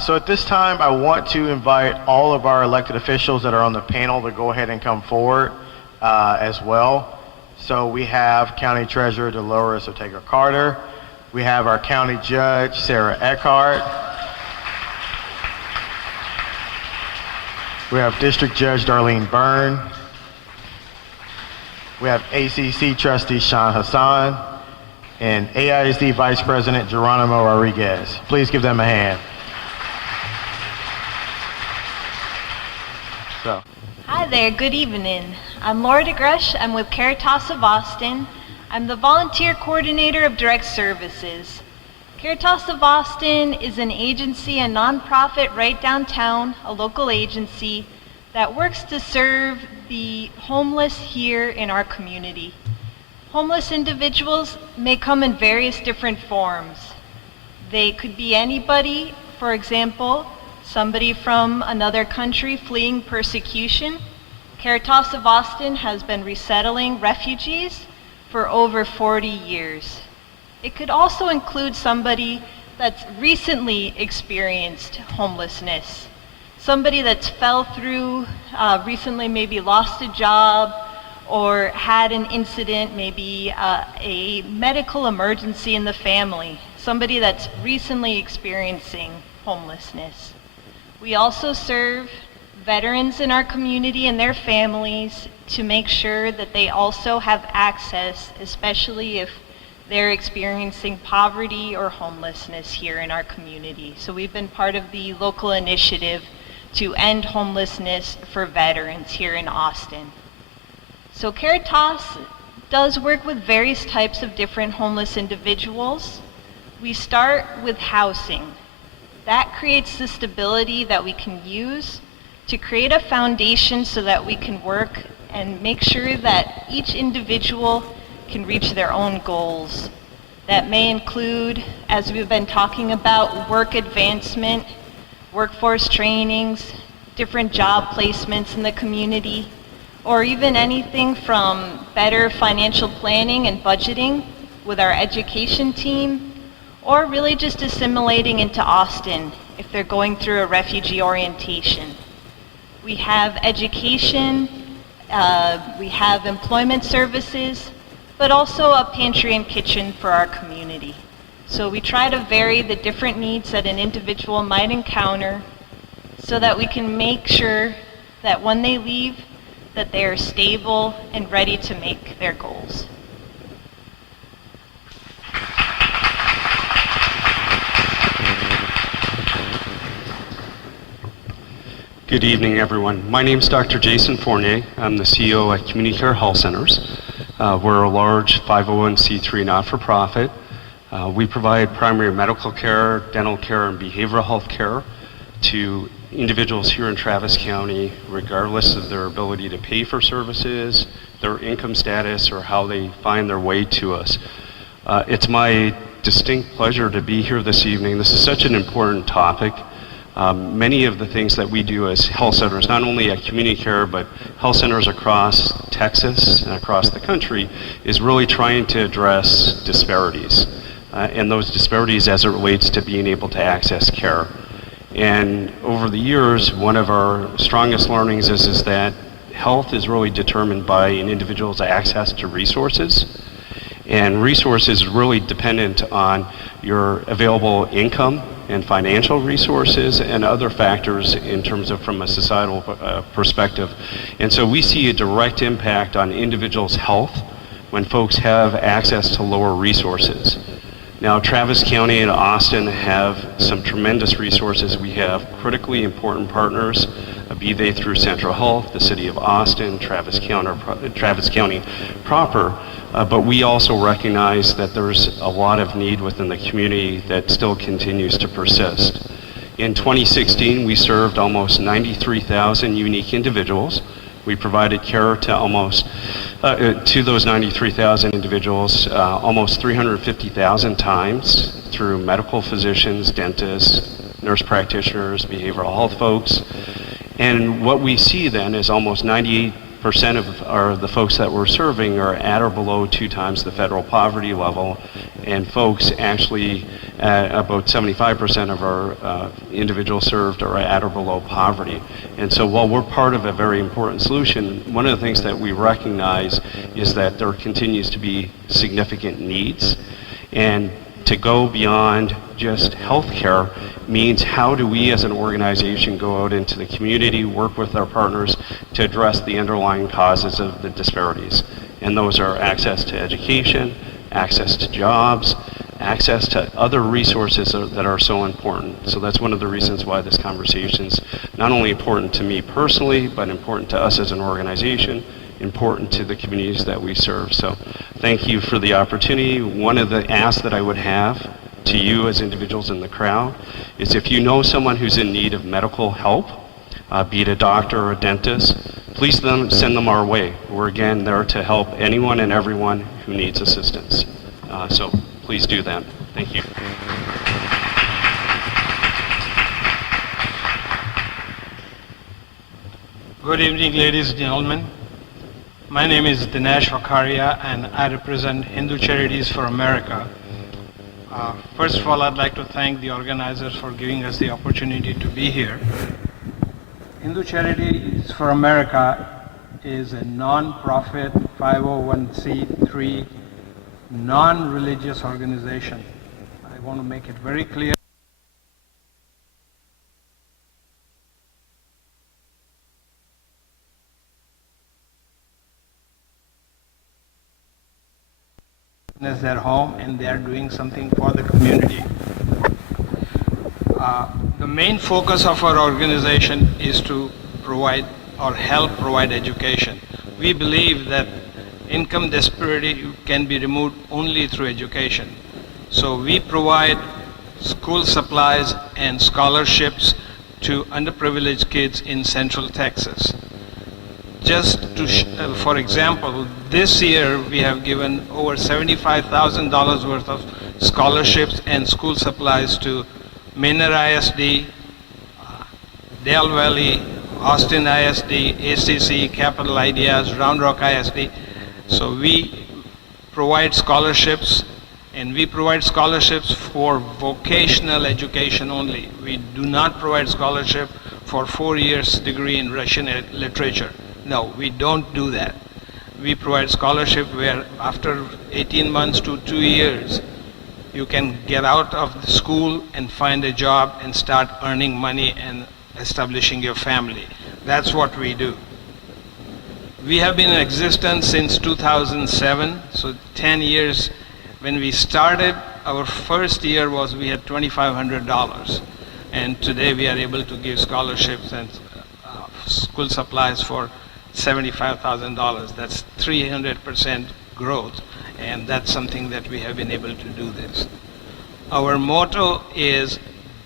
So at this time, I want to invite all of our elected officials that are on the panel to go ahead and come forward as well. So we have County Treasurer Dolores Ortega Carter. We have our County Judge, Sarah Eckhardt. We have District Judge Darlene Byrne. We have ACC Trustee Sean Hassan and AISD Vice President Geronimo Rodriguez. Please give them a hand. Hi there, good evening. I'm Laura DeGresh. I'm with Caritas of Austin. I'm the Volunteer Coordinator of Direct Services. Caritas of Austin is an agency, a nonprofit right downtown, a local agency that works to serve the homeless here in our community. Homeless individuals may come in various different forms. They could be anybody, for example, somebody from another country fleeing persecution. Caritas of Austin has been resettling refugees for over 40 years. It could also include somebody that's recently experienced homelessness. Somebody that's fell through, recently maybe lost a job or had an incident, maybe a medical emergency in the family. Somebody that's recently experiencing homelessness. We also serve veterans in our community and their families to make sure that they also have access, especially if they're experiencing poverty or homelessness here in our community. So we've been part of the local initiative to end homelessness for veterans here in Austin. So Caritas does work with various types of different homeless individuals. We start with housing. That creates the stability that we can use to create a foundation so that we can work and make sure that each individual can reach their own goals. That may include, as we've been talking about, work advancement, workforce trainings, different job placements in the community, or even anything from better financial planning and budgeting with our education team, or really just assimilating into Austin if they're going through a refugee orientation. We have education, we have employment services, but also a pantry and kitchen for our community. So we try to vary the different needs that an individual might encounter so that we can make sure that when they leave, that they are stable and ready to make their goals. Good evening, everyone. My name is Dr. Jason Fournier. I'm the CEO at Community Care Health Centers. We're a large 501c3 not-for-profit. We provide primary medical care, dental care, and behavioral health care to individuals here in Travis County, regardless of their ability to pay for services, their income status, or how they find their way to us. It's my distinct pleasure to be here this evening. This is such an important topic. Many of the things that we do as health centers, not only at community care, but health centers across Texas and across the country, is really trying to address disparities. And those disparities as it relates to being able to access care. And over the years, one of our strongest learnings is that health is really determined by an individual's access to resources. And resources really dependent on your available income and financial resources and other factors in terms of from a societal perspective. And so we see a direct impact on individuals' health when folks have access to lower resources. Now, Travis County and Austin have some tremendous resources. We have critically important partners, be they through Central Health, the City of Austin, Travis County proper, but we also recognize that there's a lot of need within the community that still continues to persist. In 2016, we served almost 93,000 unique individuals. We provided care to to those 93,000 individuals almost 350,000 times through medical physicians, dentists, nurse practitioners, behavioral health folks. And what we see then is almost 98% percent of the folks that we're serving are at or below 2 times the federal poverty level, and folks actually about 75% of our individuals served are at or below poverty. And so while we're part of a very important solution, one of the things that we recognize is that there continues to be significant needs, and to go beyond just healthcare means how do we as an organization go out into the community, work with our partners to address the underlying causes of the disparities. And those are access to education, access to jobs, access to other resources that are so important. So that's one of the reasons why this conversation is not only important to me personally, but important to us as an organization, important to the communities that we serve. So thank you for the opportunity. One of the asks that I would have to you as individuals in the crowd is if you know someone who's in need of medical help, be it a doctor or a dentist, please send them our way. We're again there to help anyone and everyone who needs assistance. So please do that. Thank you. Good evening, ladies and gentlemen. My name is Dinesh Vakharia, and I represent Hindu Charities for America. First of all, I'd like to thank the organizers for giving us the opportunity to be here. Hindu Charities for America is a non-profit 501c3 non-religious organization. I want to make it very clear. Their home, and they are doing something for the community. The main focus of our organization is to provide or help provide education. We believe that income disparity can be removed only through education. So we provide school supplies and scholarships to underprivileged kids in Central Texas. Just to, for example, this year we have given over $75,000 worth of scholarships and school supplies to Maynard ISD, Dale Valley, Austin ISD, ACC, Capital Ideas, Round Rock ISD. So we provide scholarships, and we provide scholarships for vocational education only. We do not provide scholarship for 4 years degree in Russian literature. No, we don't do that. We provide scholarship where after 18 months to 2 years, you can get out of the school and find a job and start earning money and establishing your family. That's what we do. We have been in existence since 2007, so 10 years. When we started, our first year was we had $2,500. And today we are able to give scholarships and school supplies for $75,000. That's 300% growth, and that's something that we have been able to do this. Our motto is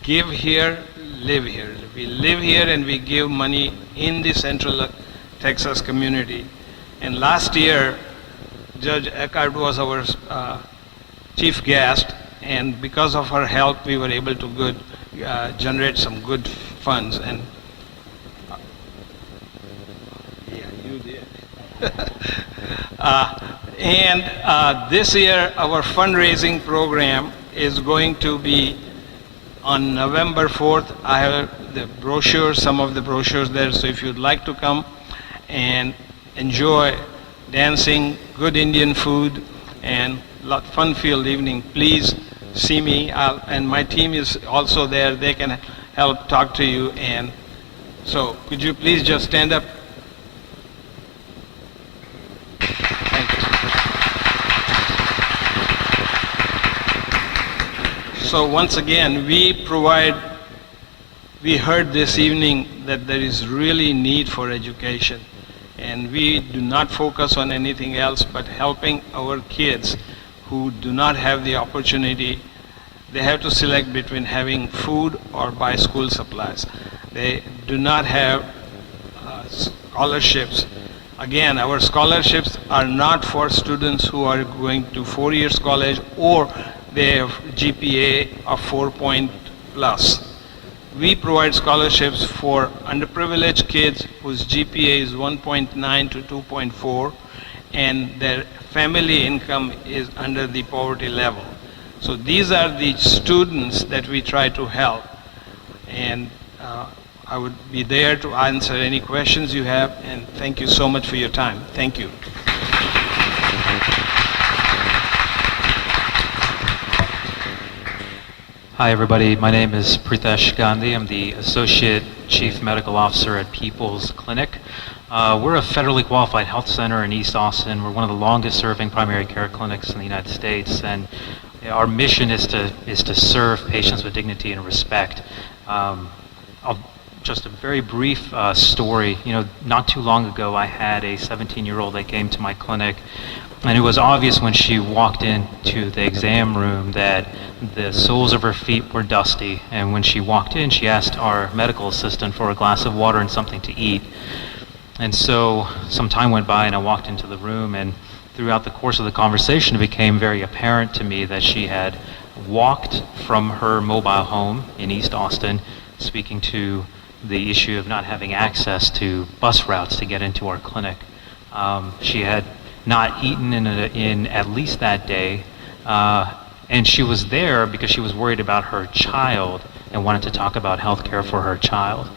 give here, live here. We live here and we give money in the Central Texas community. And last year, Judge Eckhardt was our chief guest, and because of her help, we were able to generate some good funds. And this year, our fundraising program is going to be on November 4th. I have the brochures, some of the brochures there, so if you'd like to come and enjoy dancing, good Indian food, and fun-filled evening, please see me, and my team is also there. They can help talk to you. And so could you please just stand up? Thank you. So once again, we heard this evening that there is really need for education, and we do not focus on anything else but helping our kids who do not have the opportunity. They have to select between having food or buy school supplies. They do not have scholarships. Again, our scholarships are not for students who are going to 4 years college or they have GPA of 4 point plus. We provide scholarships for underprivileged kids whose GPA is 1.9 to 2.4 and their family income is under the poverty level. So these are the students that we try to help. And I would be there to answer any questions you have, and thank you so much for your time. Thank you. Hi everybody, my name is Pritesh Gandhi. I'm the Associate Chief Medical Officer at People's Clinic. We're a federally qualified health center in East Austin. We're one of the longest serving primary care clinics in the United States, and our mission is to serve patients with dignity and respect. Just a very brief story. Not too long ago I had a 17-year-old that came to my clinic, and it was obvious when she walked into the exam room that the soles of her feet were dusty, and when she walked in she asked our medical assistant for a glass of water and something to eat. And so some time went by and I walked into the room, and throughout the course of the conversation it became very apparent to me that she had walked from her mobile home in East Austin, speaking to the issue of not having access to bus routes to get into our clinic. She had not eaten in at least that day, and she was there because she was worried about her child and wanted to talk about health care for her child.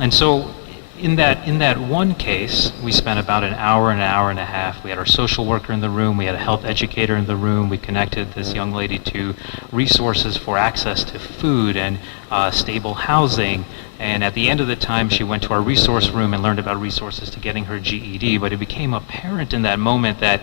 And so in that one case, we spent about an hour and a half. We had our social worker in the room, we had a health educator in the room, we connected this young lady to resources for access to food and stable housing. And at the end of the time, she went to our resource room and learned about resources to getting her GED. But it became apparent in that moment that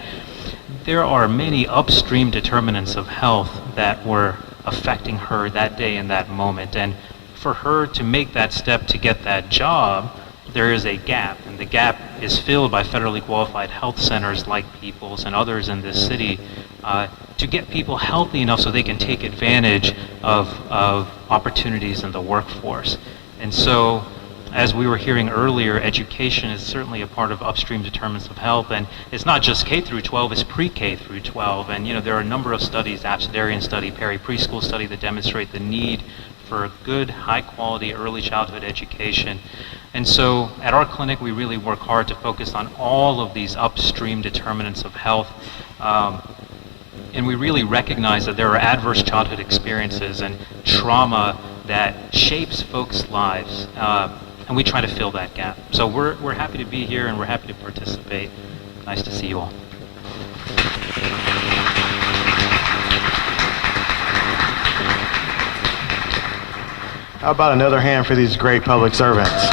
there are many upstream determinants of health that were affecting her that day in that moment. And for her to make that step to get that job, there is a gap, and the gap is filled by federally qualified health centers like People's and others in this city to get people healthy enough so they can take advantage of opportunities in the workforce. And so, as we were hearing earlier, education is certainly a part of upstream determinants of health, and it's not just K through 12, it's pre-K through 12. And there are a number of studies, Abecedarian study, Perry preschool study, that demonstrate the need for good, high-quality early childhood education. And so at our clinic, we really work hard to focus on all of these upstream determinants of health. And we really recognize that there are adverse childhood experiences and trauma that shapes folks' lives. And we try to fill that gap. So we're happy to be here and we're happy to participate. Nice to see you all. How about another hand for these great public servants?